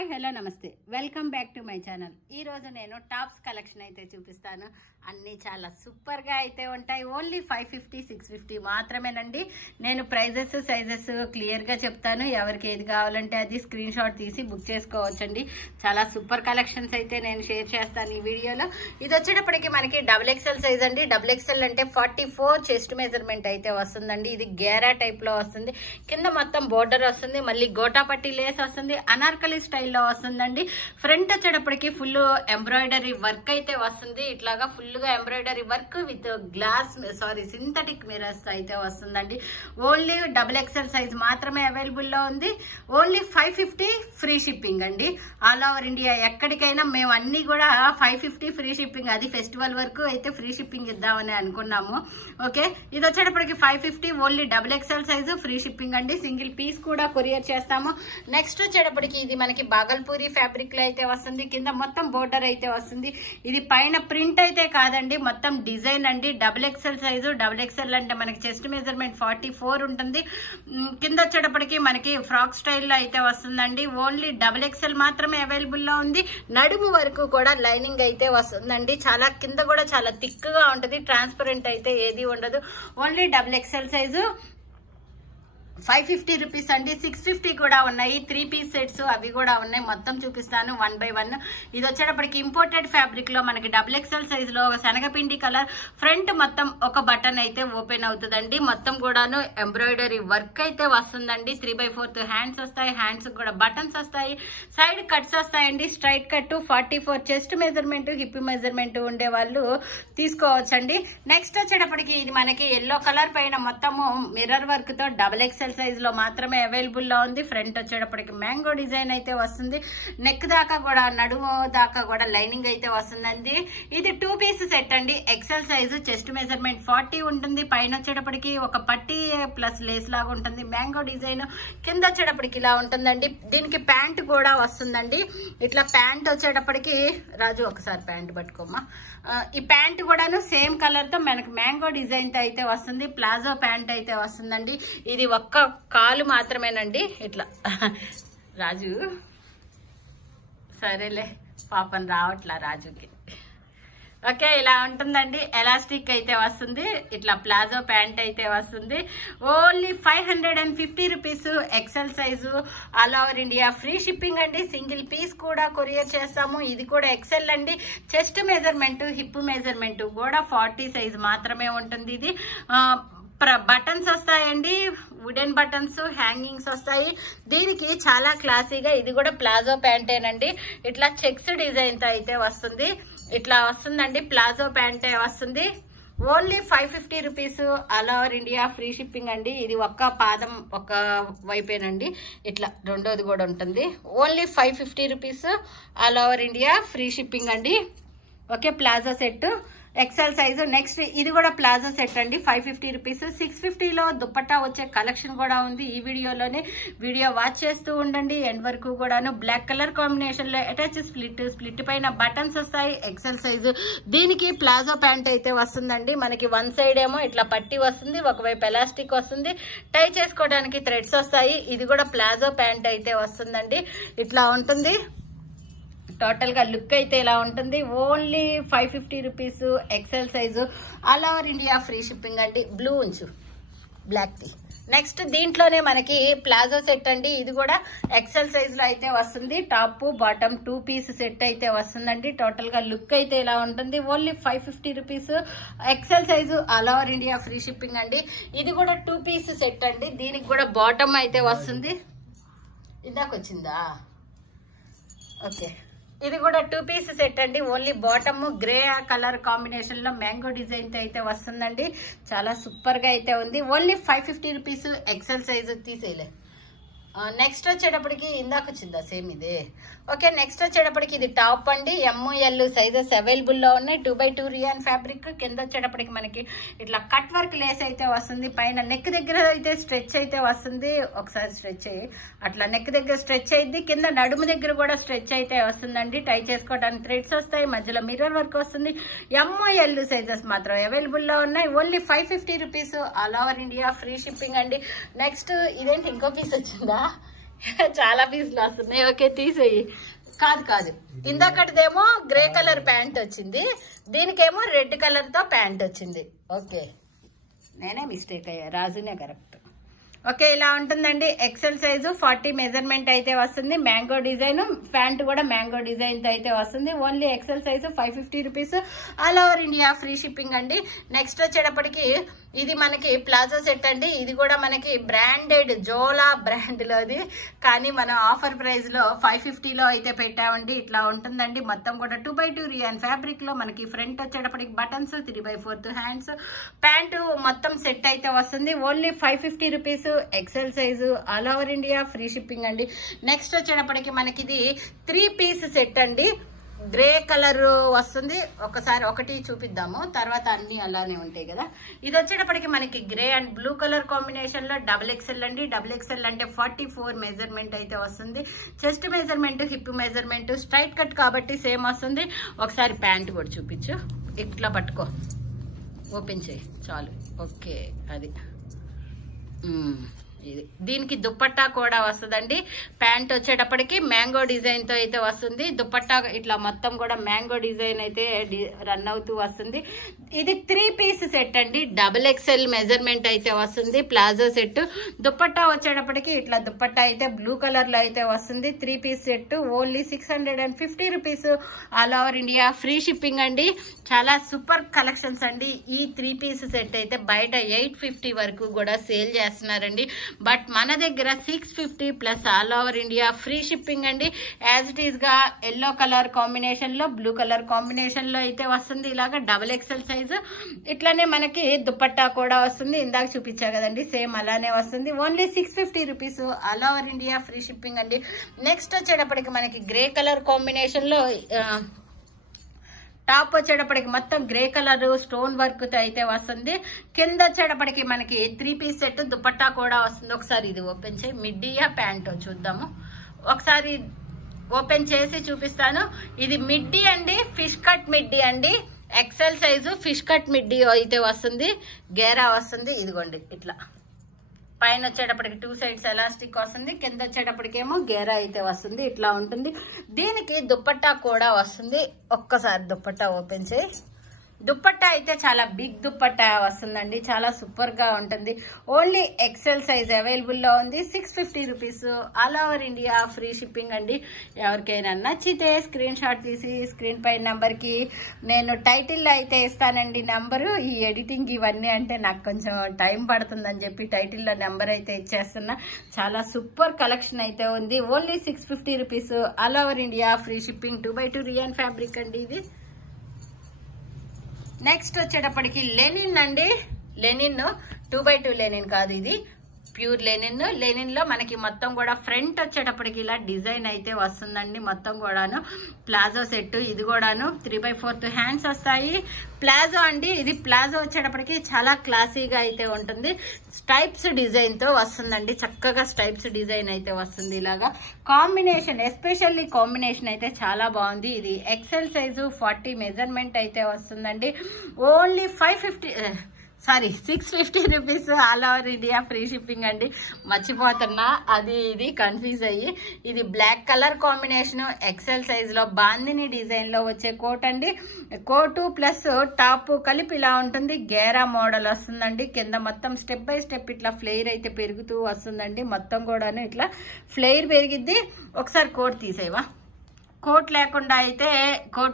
Hi hello నమస్తే welcome back to my channel. ఈ రోజు నేను టాప్స్ కలెక్షన్ అయితే చూపిస్తాను. అన్నీ చాలా సూపర్ గా అయితే ఉంటాయి. ఓన్లీ 550 650 మాత్రమేనండి. నేను ప్రైజెస్ సైజెస్ క్లియర్ గా చెప్తాను. ఎవరికి ఏది కావాలంటే అది స్క్రీన్ షాట్ తీసి బుక్ చేసుకోవచ్చండి. చాలా సూపర్ కలెక్షన్స్ అయితే నేను షేర్ చేస్తాను ఈ వీడియోలో. ఇది వచ్చేటప్పటికి మనకి XXL సైజ్ అండి. XXL అంటే 44 చెస్ట్ మెజర్మెంట్ అయితే వస్తుందండి. ఇది గేరా టైప్ లో వస్తుంది. కింద మొత్తం బోర్డర్ వస్తుంది, మళ్ళీ గోటాపట్టి లేస్ వస్తుంది, అనార్కలి స్టైల్లో వస్తుందండి. ఫ్రంట్ వచ్చేటప్పటికి ఫుల్ ఎంబ్రాయిడరీ వర్క్ అయితే వస్తుంది. ఇట్లాగా ఫుల్ గా embroidery work with glass synthetic mirrors అయితే వస్తుందండి. ఓన్లీ XXL సైజ్ మాత్రమే అవైలబుల్ లో ఉంది. ఓన్లీ 550 ఫ్రీ షిప్పింగ్ అండి. ఆల్ ఓవర్ ఇండియా ఎక్కడికైనా మేము అన్ని కూడా 550 ఫ్రీ షిప్పింగ్. అది ఫెస్టివల్ వరకు అయితే ఫ్రీ షిప్పింగ్ ఇద్దామని అనుకున్నాము. ఓకే, ఇది వచ్చేటప్పటికి 550 only XXL size free shipping అండి. సింగిల్ పీస్ కూడా కొరియర్ చేస్తాము. నెక్స్ట్ వచ్చేటప్పటికి ఇది మనకి బాగల్పూరి ఫ్యాబ్రిక్ లో అయితే వస్తుంది. కింద మొత్తం బోర్డర్ అయితే వస్తుంది. ఇది పైన ప్రింట్ అయితే కాదండి, మొత్తం డిజైన్ అండి. XXL size. XXL అంటే మనకి చెస్ట్ మెజర్మెంట్ 44 ఉంటుంది. కింద వచ్చేటప్పటికి మనకి ఫ్రాక్ స్టైల్లో అయితే వస్తుందండి. ఓన్లీ XXL మాత్రమే అవైలబుల్ లో ఉంది. నడుము వరకు కూడా లైనింగ్ అయితే వస్తుందండి. చాలా కింద కూడా చాలా థిక్ గా ఉంటుంది. ట్రాన్స్పరెంట్ అయితే ఏది ఉండదు. ఓన్లీ XXL సైజు 550 రూపీస్ అండి. 650 కూడా ఉన్నాయి. 3 పీస్ సెట్స్ అవి కూడా ఉన్నాయి. మొత్తం చూపిస్తాను 1 by 1. ఇది వచ్చేటప్పటికి ఇంపోర్టెడ్ ఫ్యాబ్రిక్ లో మనకి XXL సైజ్ లో ఒక శనగపిండి కలర్. ఫ్రంట్ మొత్తం ఒక బటన్ అయితే ఓపెన్ అవుతుందండి. మొత్తం కూడాను ఎంబ్రాయిడరీ వర్క్ అయితే వస్తుందండి. 3/4 హ్యాండ్స్ వస్తాయి. హ్యాండ్స్ కూడా బటన్స్ వస్తాయి. సైడ్ కట్స్ వస్తాయండి. Straight cut 44 chest measurement hip measurement ఉండే వాళ్ళు తీసుకోవచ్చండి. నెక్స్ట్ వచ్చేటప్పటికి ఇది మనకి ఎల్లో కలర్ పైన మొత్తము మిర్రర్ వర్క్ తో XXL సైజ్ లో మాత్రమే అవైలబుల్ లో ఉంది. ఫ్రంట్ వచ్చేటప్పటికి మ్యాంగో డిజైన్ అయితే వస్తుంది. నెక్ దాకా కూడా నడుము దాకా కూడా లైనింగ్ అయితే వస్తుందండి. ఇది 2 పీస్ సెట్ అండి. XL size. చెస్ట్ మెజర్మెంట్ 40 ఉంటుంది. పైన వచ్చేటప్పటికి ఒక పట్టీ ప్లస్ లేస్ లాగా ఉంటుంది. Mango design. కింద వచ్చేటప్పటికి ఇలా ఉంటుందండి. దీనికి ప్యాంట్ కూడా వస్తుందండి. ఇట్లా ప్యాంట్ వచ్చేటప్పటికి రాజు ఒకసారి ప్యాంట్ పట్టుకోమ్మా. ఈ ప్యాంట్ కూడాను సేమ్ కలర్ తో మనకి మ్యాంగో డిజైన్ తో అయితే వస్తుంది. ప్లాజో ప్యాంట్ అయితే వస్తుందండి. ఇది ఒక్క కాలు మాత్రమేనండి. ఇట్లా రాజు సరేలే పాపం రావట్లా రాజుకి. ఓకే, ఇలా ఉంటుందండి. ఎలాస్టిక్ అయితే వస్తుంది. ఇట్లా ప్లాజో ప్యాంట్ అయితే వస్తుంది. Only 550 rupees. XL size. All over India free shipping అండి. సింగిల్ పీస్ కూడా కొరియర్ చేస్తాము. ఇది కూడా XL అండి. చెస్ట్ మెజర్మెంట్ హిప్ మెజర్మెంట్ కూడా 40 సైజు మాత్రమే ఉంటుంది. ఇది బటన్స్ వస్తాయండి. వుడెన్ బటన్స్, హ్యాంగింగ్స్ వస్తాయి. దీనికి చాలా క్లాసీగా ఇది కూడా ప్లాజో ప్యాంటేనండి. ఇట్లా చెక్స్ డిజైన్ తో అయితే వస్తుంది. ఇట్లా వస్తుందండి. ప్లాజో ప్యాంటే వస్తుంది. Only 550 rupees. All over India free shipping అండి. ఇది ఒక్క పాదం ఒక వైపేనండి. ఇట్లా రెండోది కూడా ఉంటుంది. Only 550 rupees. All over India free shipping అండి. Okay, palazzo set XL size. Next ఇది కూడా ప్లాజో సెట్ అండి. 550 రూపీస్. 650 లో దుపట్టా వచ్చే కలెక్షన్ కూడా ఉంది. ఈ వీడియోలోనే వీడియో వాచ్ చేస్తూ ఉండండి ఎండ్ వరకు కూడాను. బ్లాక్ కలర్ కాంబినేషన్ లో అటాచ్ స్ప్లిట్ పైన బటన్స్ వస్తాయి. XL size. దీనికి ప్లాజో ప్యాంట్ అయితే వస్తుందండి. మనకి వన్ సైడ్ ఏమో ఇట్లా పట్టి వస్తుంది, ఒకవైపు ఎలాస్టిక్ వస్తుంది. టై చేసుకోవడానికి థ్రెడ్స్ వస్తాయి. ఇది కూడా ప్లాజో ప్యాంట్ అయితే వస్తుందండి. ఇట్లా ఉంటుంది. టోటల్ గా లుక్ అయితే ఇలా ఉంటుంది. Only 550 rupees. XL size. All over India free shipping అండి. బ్లూ ఉంచు, బ్లాక్ టీ. నెక్స్ట్ దీంట్లోనే మనకి ప్లాజో సెట్ అండి. ఇది కూడా XL సైజ్ లో అయితే వస్తుంది. టాప్ బాటమ్ 2 పీస్ సెట్ అయితే వస్తుందండి. టోటల్ గా లుక్ అయితే ఇలా ఉంటుంది. Only 550 rupees. XL size. All over India free shipping అండి. ఇది కూడా 2 పీస్ సెట్ అండి. దీనికి కూడా బాటమ్ అయితే వస్తుంది. ఇందాక వచ్చిందా? ఓకే, ఇది కూడా 2 పీస్ సెట్ అండి. Only bottom grey colour combination లో మ్యాంగో డిజైన్ తో అయితే వస్తుందండి. చాలా సూపర్ గా అయితే ఉంది. Only 550 rupees. XL సైజు తీసేయలే. నెక్స్ట్ వచ్చేటప్పటికి ఇందాక వచ్చిందా సేమ్ ఇదే. ఓకే, నెక్స్ట్ వచ్చేటప్పటికి ఇది టాప్ అండి. ML సైజెస్ అవైలబుల్ లో ఉన్నాయి. 2x2 rayon fabric. కింద వచ్చేటప్పటికి మనకి ఇట్లా కట్ వర్క్ లేస్ అయితే వస్తుంది. పైన నెక్ దగ్గర అయితే స్ట్రెచ్ అయితే వస్తుంది. ఒకసారి స్ట్రెచ్ అయ్యి అట్లా నెక్ దగ్గర స్ట్రెచ్ అయింది. కింద నడుము దగ్గర కూడా స్ట్రెచ్ అయితే వస్తుందండి. టై చేసుకోవడానికి థ్రెడ్స్ వస్తాయి. మధ్యలో మిర్రర్ వర్క్ వస్తుంది. ML సైజెస్ మాత్రం అవైలబుల్ లో ఉన్నాయి. Only 550 rupees. All over India free shipping అండి. నెక్స్ట్ ఇదేంటి ఇంకో పీస్ వచ్చిందా? చాలా పీసులు వస్తున్నాయి. ఓకే తీసేయి. కాదు ఇందాకటిదేమో గ్రే కలర్ ప్యాంట్ వచ్చింది, దీనికేమో రెడ్ కలర్ తో ప్యాంట్ వచ్చింది. ఓకే నేనే మిస్టేక్ అయ్యా, రాజునే కరెక్ట్. ఓకే ఇలా ఉంటుందండి. ఎక్సెల్ సైజు 40 మెజర్మెంట్ అయితే వస్తుంది. మ్యాంగో డిజైన్ ప్యాంట్ కూడా మ్యాంగో డిజైన్ తో అయితే వస్తుంది. Only XL size 550 rupees. All over India free shipping అండి. నెక్స్ట్ వచ్చేటప్పటికి ఇది మనకి ప్లాజో సెట్ అండి. ఇది కూడా మనకి బ్రాండెడ్ జోలా బ్రాండ్ లోది, కానీ మనం ఆఫర్ ప్రైస్ లో 550 లో అయితే పెట్టామండి. ఇట్లా ఉంటుందండి. మొత్తం కూడా 2x2 రియాన్ ఫ్యాబ్రిక్ లో మనకి ఫ్రంట్ వచ్చేటప్పటికి బటన్స్, 3/4 హ్యాండ్స్, ప్యాంటు మొత్తం సెట్ అయితే వస్తుంది. Only 550 rupees. XL size all over India free shipping అండి. నెక్స్ట్ వచ్చేటప్పటికి మనకి ఇది 3 పీస్ సెట్ అండి. గ్రే కలర్ వస్తుంది. ఒకసారి ఒకటి చూపిద్దాము, తర్వాత అన్ని అలానే ఉంటాయి కదా. ఇది వచ్చేటప్పటికి మనకి grey and blue colour combination లో XXL అండి. XXL అంటే 44 మెజర్మెంట్ అయితే వస్తుంది. Chest measurement, hip measurement, straight cut కాబట్టి సేమ్ వస్తుంది. ఒకసారి ప్యాంట్ కూడా చూపించు. ఇట్లా పట్టుకో, ఓపెన్ చేయి చాలు. ఓకే అది ఇది. దీనికి దుపట్టా కూడా వస్తుందండి. ప్యాంట్ వచ్చేటప్పటికి మ్యాంగో డిజైన్ తో అయితే వస్తుంది. దుపట్టా ఇట్లా మొత్తం కూడా మ్యాంగో డిజైన్ అయితే రన్ అవుతూ వస్తుంది. ఇది 3 పీస్ సెట్ అండి. XXL మెజర్మెంట్ అయితే వస్తుంది. Palazzo set. దుపట్టా వచ్చేటప్పటికి ఇట్లా దుపట్టా అయితే బ్లూ కలర్ లో అయితే వస్తుంది. 3 piece set only 650 rupees. All over India free shipping అండి. చాలా సూపర్ కలెక్షన్స్ అండి. ఈ 3 పీస్ సెట్ అయితే బయట 850 వరకు కూడా సేల్ చేస్తున్నారండి. బట్ మన దగ్గర 650 plus all over India free shipping అండి. యాజ్ ఇట్ ఈస్ గా ఎల్లో కలర్ కాంబినేషన్ లో, బ్లూ కలర్ కాంబినేషన్ లో అయితే వస్తుంది. ఇలాగా XXL సైజు. ఇట్లానే మనకి దుపట్టా కూడా వస్తుంది. ఇందాక చూపించా కదండి, సేమ్ అలానే వస్తుంది. Only 650 rupees. All over India free shipping అండి. నెక్స్ట్ వచ్చేటప్పటికి మనకి గ్రే కలర్ కాంబినేషన్ లో టాప్ వచ్చేటప్పటికి మొత్తం గ్రే కలర్ స్టోన్ వర్క్ తో అయితే వస్తుంది. కింద వచ్చేటప్పటికి మనకి 3 పీస్ సెట్ దుపట్టా కూడా వస్తుంది. ఒకసారి ఇది ఓపెన్ చేయి. మిడ్డీయా ప్యాంట్ చూద్దాము. ఒకసారి ఓపెన్ చేసి చూపిస్తాను. ఇది మిడ్డీ అండి, ఫిష్ కట్ మిడ్డీ అండి. XL size fish cut middy అయితే వస్తుంది. గేరా వస్తుంది. ఇదిగోండి ఇట్లా పైన వచ్చేటప్పటికి 2 సైడ్స్ ఎలాస్టిక్ వస్తుంది. కింద వచ్చేటప్పటికేమో గేరా అయితే వస్తుంది. ఇట్లా ఉంటుంది. దీనికి దుపట్టా కూడా వస్తుంది. ఒక్కసారి దుపట్టా ఓపెన్ చేయి. దుపట్టా అయితే చాలా బిగ్ దుపట్టా వస్తుందండి. చాలా సూపర్ గా ఉంటుంది. ఓన్లీ ఎక్సెల్ సైజ్ అవైలబుల్ లో ఉంది. 650 rupees. All over India free shipping అండి. ఎవరికైనా నచ్చితే స్క్రీన్ షాట్ తీసి స్క్రీన్ పై నంబర్ కి నేను టైటిల్ లో అయితే ఇస్తానండి నంబరు. ఈ ఎడిటింగ్ ఇవన్నీ అంటే నాకు కొంచెం టైం పడుతుందని చెప్పి టైటిల్ లో నెంబర్ అయితే ఇచ్చేస్తున్నా. చాలా సూపర్ కలెక్షన్ అయితే ఉంది. Only 650 rupees. All over India free shipping. 2x2 rayon fabric అండి ఇది. నెక్స్ట్ వచ్చేటప్పటికి లెనిన్ అండి. లెనిన్ 2x2 లెనిన్ కాదు, ఇది ప్యూర్ లెనిన్. లెనిన్ లో మనకి మొత్తం కూడా ఫ్రంట్ వచ్చేటప్పటికి ఇలా డిజైన్ అయితే వస్తుందండి. మొత్తం కూడాను ప్లాజో సెట్. ఇది కూడాను 3/4 హ్యాండ్స్ వస్తాయి. ప్లాజో అండి. ఇది ప్లాజో వచ్చేటప్పటికి చాలా క్లాసీగా అయితే ఉంటుంది. స్టైప్స్ డిజైన్ తో వస్తుందండి. చక్కగా స్టైప్స్ డిజైన్ అయితే వస్తుంది. ఇలాగా కాంబినేషన్, ఎస్పెషల్లీ కాంబినేషన్ అయితే చాలా బాగుంది. ఇది ఎక్సెల్ సైజు 40 మెజర్మెంట్ అయితే వస్తుందండి. Only 650 rupees. All over India free shipping అండి. మర్చిపోతున్నా, అది ఇది కన్ఫ్యూజ్ అయ్యి. ఇది black colour combination XL size లో బాందిని డిజైన్ లో వచ్చే కోట్ అండి. కోటు ప్లస్ టాప్ కలిపి ఇలా ఉంటుంది. గేరా మోడల్ వస్తుందండి. కింద మొత్తం స్టెప్ బై స్టెప్ ఇట్లా ఫ్లేర్ అయితే పెరుగుతూ వస్తుందండి. మొత్తం కూడా ఇట్లా ఫ్లేర్ పెరిగిద్ది. ఒకసారి కోట్ తీసేవా. కోట్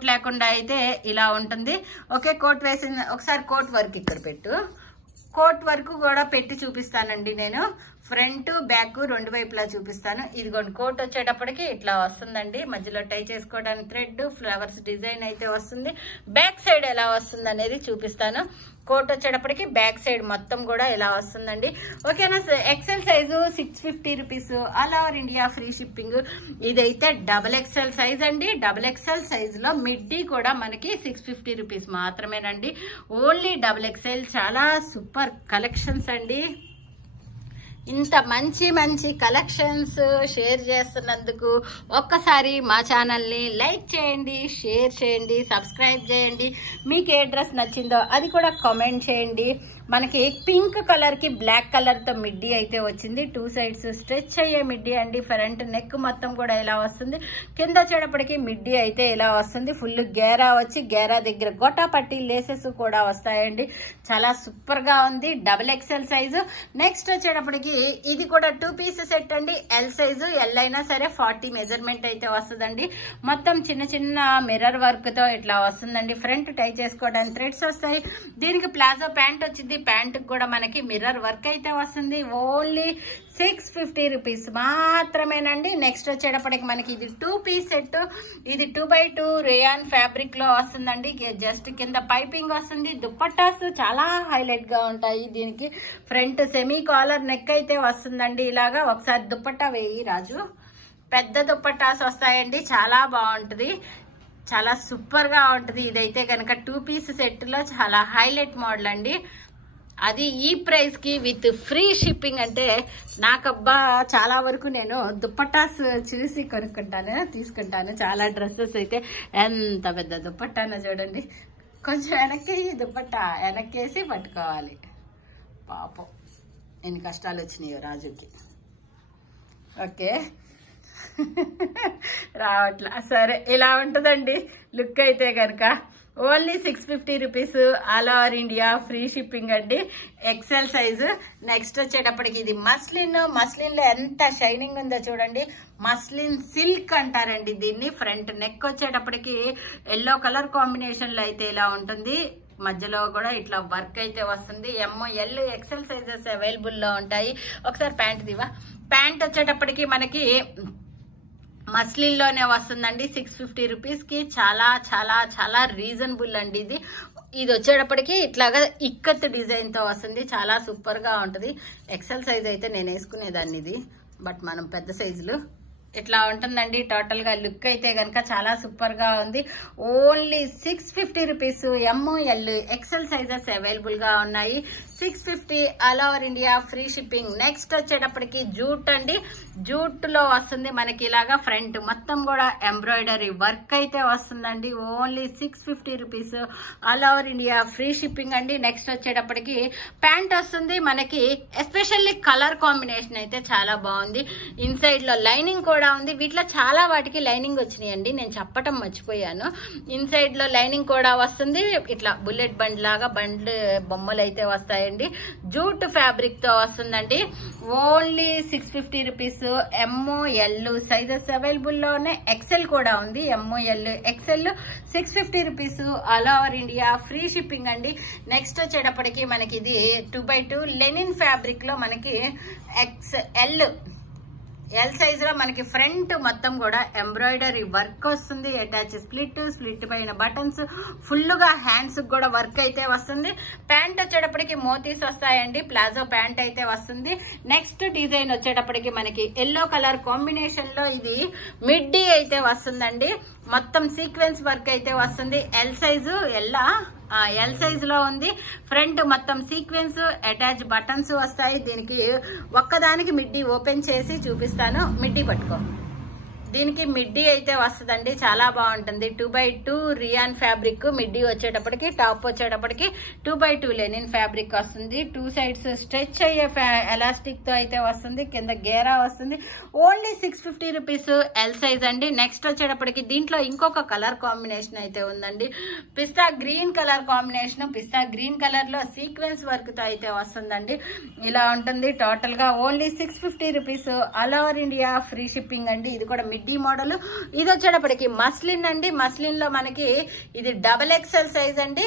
లేకుండా అయితే ఇలా ఉంటుంది. ఓకే కోట్ వేసింది. ఒకసారి కోట్ వర్క్ ఇక్కడ పెట్టు. కోట్ వర్క్ కూడా పెట్టి చూపిస్తానండి నేను. ఫ్రంట్ బ్యాక్ 2 వైపులా చూపిస్తాను. ఇదిగోండి కోట్ వచ్చేటప్పటికి ఇట్లా వస్తుందండి. మధ్యలో టై చేసుకోవడానికి థ్రెడ్, ఫ్లవర్స్ డిజైన్ అయితే వస్తుంది. బ్యాక్ సైడ్ ఎలా వస్తుంది అనేది చూపిస్తాను. కోట్ వచ్చేటప్పటికి బ్యాక్ సైడ్ మొత్తం కూడా ఇలా వస్తుందండి. ఓకేనా. XL size 650 rupees. All over India free shipping. ఇదైతే XXL సైజ్ అండి. XXL సైజ్ లో మిడ్డీ కూడా మనకి 650 రూపీస్ మాత్రమేనండి. Only XXL. చాలా సూపర్ కలెక్షన్స్ అండి. ఇంత మంచి మంచి కలెక్షన్స్ షేర్ చేస్తున్నందుకు ఒక్కసారి మా ఛానల్ని లైక్ చేయండి, షేర్ చేయండి, సబ్స్క్రైబ్ చేయండి. మీకు ఏ డ్రెస్ నచ్చిందో అది కూడా కామెంట్ చేయండి. మనకి పింక్ కలర్ కి బ్లాక్ కలర్ తో మిడ్డీ అయితే వచ్చింది. 2 సైడ్స్ స్ట్రెచ్ అయ్యే మిడ్డీ అండి. ఫ్రంట్ నెక్ మొత్తం కూడా ఇలా వస్తుంది. కింద వచ్చేటప్పటికి మిడ్డీ అయితే ఇలా వస్తుంది. ఫుల్ గేరా వచ్చి గేరా దగ్గర గొట్టా పట్టి లేసెస్ కూడా వస్తాయండి. చాలా సూపర్ గా ఉంది. XXL size. నెక్స్ట్ వచ్చేటప్పటికి ఇది కూడా 2 పీస్ సెట్ అండి. L size. ఎల్ అయినా సరే 40 మెజర్మెంట్ అయితే వస్తుందండి. మొత్తం చిన్న చిన్న మిర్రర్ వర్క్ తో ఇట్లా వస్తుందండి. ఫ్రంట్ టై చేసుకోవడానికి థ్రెడ్స్ వస్తాయి. దీనికి ప్లాజో ప్యాంట్ వచ్చింది. ప్యాంట్ కూడా మనకి మిర్రర్ వర్క్ అయితే వస్తుంది. ఓన్లీ 650 రూపీస్ మాత్రమేనండి. నెక్స్ట్ వచ్చేటప్పటికి మనకి ఇది 2 పీస్ సెట్. ఇది 2x2 రేయాన్ ఫ్యాబ్రిక్ లో వస్తుందండి. జస్ట్ కింద పైపింగ్ వస్తుంది. దుప్పట్టాస్ చాలా హైలైట్ గా ఉంటాయి. దీనికి ఫ్రంట్ సెమీ కాలర్ నెక్ అయితే వస్తుందండి. ఇలాగా ఒకసారి దుప్పట్టా వేయి రాజు. పెద్ద దుప్పట్టాస్ వస్తాయండి. చాలా బాగుంటది. చాలా సూపర్ గా ఉంటది. ఇదైతే కనుక 2 పీస్ సెట్ లో చాలా హైలైట్ మోడల్ అండి. అది ఈ ప్రైస్ కి విత్ ఫ్రీ షిప్పింగ్ అంటే నాకబ్బా చాలా వరకు నేను దుప్పట్టాస్ చూసి తీసుకుంటాను. చాలా డ్రెస్సెస్ అయితే ఎంత పెద్ద దుప్పట్టానో చూడండి. కొంచెం వెనక్కి దుప్పట్టా వెనక్కేసి పట్టుకోవాలి. పాపం ఎన్ని కష్టాలు వచ్చినాయో రాజుకి. ఓకే రావట్లా. సరే ఇలా ఉంటుందండి లుక్ అయితే కనుక. Only 650 rupees. All over India free shipping అండి. XL size. నెక్స్ట్ వచ్చేటప్పటికి ఇది మస్లిన్. మస్లిన్ లో ఎంత షైనింగ్ ఉందో చూడండి. మస్లిన్ సిల్క్ అంటారండి దీన్ని. ఫ్రంట్ నెక్ వచ్చేటప్పటికి ఎల్లో కలర్ కాంబినేషన్ లో అయితే ఇలా ఉంటుంది. మధ్యలో కూడా ఇట్లా వర్క్ అయితే వస్తుంది. ML XL సైజెస్ అవైలబుల్ లో ఉంటాయి. ఒకసారి ప్యాంట్ దివా. ప్యాంట్ వచ్చేటప్పటికి మనకి మస్లిన్ లోనే వస్తుందండి. 650 రూపీస్ కి చాలా చాలా చాలా రీజనబుల్ అండి. ఇది వచ్చేటప్పటికి ఇట్లాగా ఇక్కత్ డిజైన్ తో వస్తుంది. చాలా సూపర్ గా ఉంటది. XL సైజ్ అయితే నేను వేసుకునేదాన్ని. ఇది బట్ మనం పెద్ద సైజులు ఇట్లా ఉంటుందండి. టోటల్ గా లుక్ అయితే గనక చాలా సూపర్ గా ఉంది. Only 650 rupees. ML XL sizes available గా ఉన్నాయి. 650 all over India free shipping. Next వచ్చేటప్పటికి జూట్ అండి. జూట్ లో వస్తుంది మనకి ఇలాగా ఫ్రంట్ మొత్తం కూడా ఎంబ్రాయిడరీ వర్క్ అయితే వస్తుందండి. Only 650 rupees all over India free shipping అండి. నెక్స్ట్ వచ్చేటప్పటికి ప్యాంట్ వస్తుంది మనకి. ఎస్పెషల్లీ కలర్ కాంబినేషన్ అయితే చాలా బాగుంది. ఇన్సైడ్ లో లైనింగ్ కూడా ఉంది. వీటిలో చాలా వాటికి లైనింగ్ వచ్చినాయండి. నేను చెప్పటం మర్చిపోయాను. ఇన్సైడ్ లో లైనింగ్ కూడా వస్తుంది. ఇట్లా బుల్లెట్ బండ్ లాగా బండ్లు బొమ్మలు అయితే వస్తాయండి. జూట్ ఫ్యాబ్రిక్ తో వస్తుందండి. Only 650 rupees. ML sizes available లో ఉన్నాయి. XL కూడా ఉంది. ML XL 650 rupees all over India free shipping అండి. నెక్స్ట్ వచ్చేటప్పటికి మనకి ఇది 2x2 లెనిన్ ఫ్యాబ్రిక్ లో మనకి XL ఎల్ సైజ్ లో మనకి ఫ్రంట్ మొత్తం కూడా ఎంబ్రాయిడరీ వర్క్ వస్తుంది. అటాచ్ స్ప్లిట్ పైన బటన్స్ ఫుల్ గా హ్యాండ్స్ కూడా వర్క్ అయితే వస్తుంది. ప్యాంట్ వచ్చేటప్పటికి మోతీస్ వస్తాయండి. ప్లాజో ప్యాంట్ అయితే వస్తుంది. నెక్స్ట్ డిజైన్ వచ్చేటప్పటికి మనకి ఎల్లో కలర్ కాంబినేషన్ లో ఇది మిడ్డీ అయితే వస్తుందండి. మొత్తం సీక్వెన్స్ వర్క్ అయితే వస్తుంది. ఎల్ సైజ్ లో ఉంది. ఫ్రంట్ మొత్తం సీక్వెన్స్ అటాచ్ బటన్స్ వస్తాయి. దీనికి ఒక్కదానికి మిడ్డీ ఓపెన్ చేసి చూపిస్తాను. మిడ్డీ పట్టుకో. దీనికి మిడ్డీ అయితే వస్తుందండి. చాలా బాగుంటుంది. 2x2 రియాన్ ఫ్యాబ్రిక్ మిడ్డీ వచ్చేటప్పటికి. టాప్ వచ్చేటప్పటికి 2x2 లెనిన్ ఫ్యాబ్రిక్ వస్తుంది. 2 సైడ్స్ స్ట్రెచ్ అయ్యే ఎలాస్టిక్ తో అయితే వస్తుంది. కింద గేరా వస్తుంది. Only 650 rupees. ఎల్ సైజ్ అండి. నెక్స్ట్ వచ్చేటప్పటికి దీంట్లో ఇంకొక కలర్ కాంబినేషన్ అయితే ఉందండి. పిస్తా గ్రీన్ కలర్ కాంబినేషన్. పిస్తా గ్రీన్ కలర్ లో సీక్వెన్స్ వర్క్ తో అయితే వస్తుందండి. ఇలా ఉంటుంది. టోటల్ గా only 650 rupees. All over India free shipping అండి. ఇది కూడా మిడ్డీ మోడల్. ఇది వచ్చేటప్పటికి మస్లిన్ అండి. మస్లిన్ లో మనకి ఇది XXL సైజ్ అండి.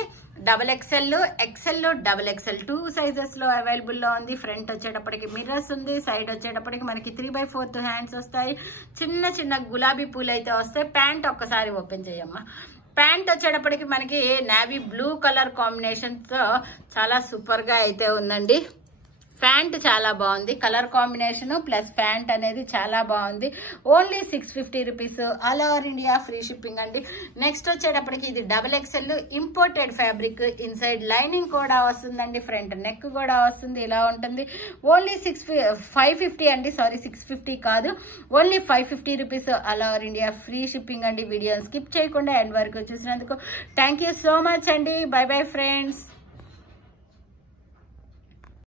XXL XL XXL 2 సైజెస్ లో అవైలబుల్ లో ఉంది. ఫ్రంట్ వచ్చేటప్పటికి మిర్రర్స్ ఉంది. సైడ్ వచ్చేటప్పటికి మనకి 3/4 హ్యాండ్స్ వస్తాయి. చిన్న చిన్న గులాబీ పూలు అయితే వస్తాయి. ప్యాంట్ ఒక్కసారి ఓపెన్ చేయమ్మా. ప్యాంట్ వచ్చేటప్పటికి మనకి నేవీ బ్లూ కలర్ కాంబినేషన్ తో చాలా సూపర్ గా అయితే ఉందండి. ప్యాంట్ చాలా బాగుంది. కలర్ కాంబినేషన్ ప్లస్ ప్యాంట్ అనేది చాలా బాగుంది. Only 650 rupees. All over India free shipping అండి. నెక్స్ట్ వచ్చేటప్పటికి ఇది XXL imported fabric. Inside lining కూడా వస్తుందండి. ఫ్రంట్ నెక్ కూడా వస్తుంది. ఇలా ఉంటుంది. ఓన్లీ 550 అండి. సారీ 650 కాదు. Only 550 rupees. All over India free shipping అండి. వీడియోని స్కిప్ చేయకుండా ఎండ్ వరకు చూసినందుకు థ్యాంక్ యూ సో మచ్ అండి. By bye friends.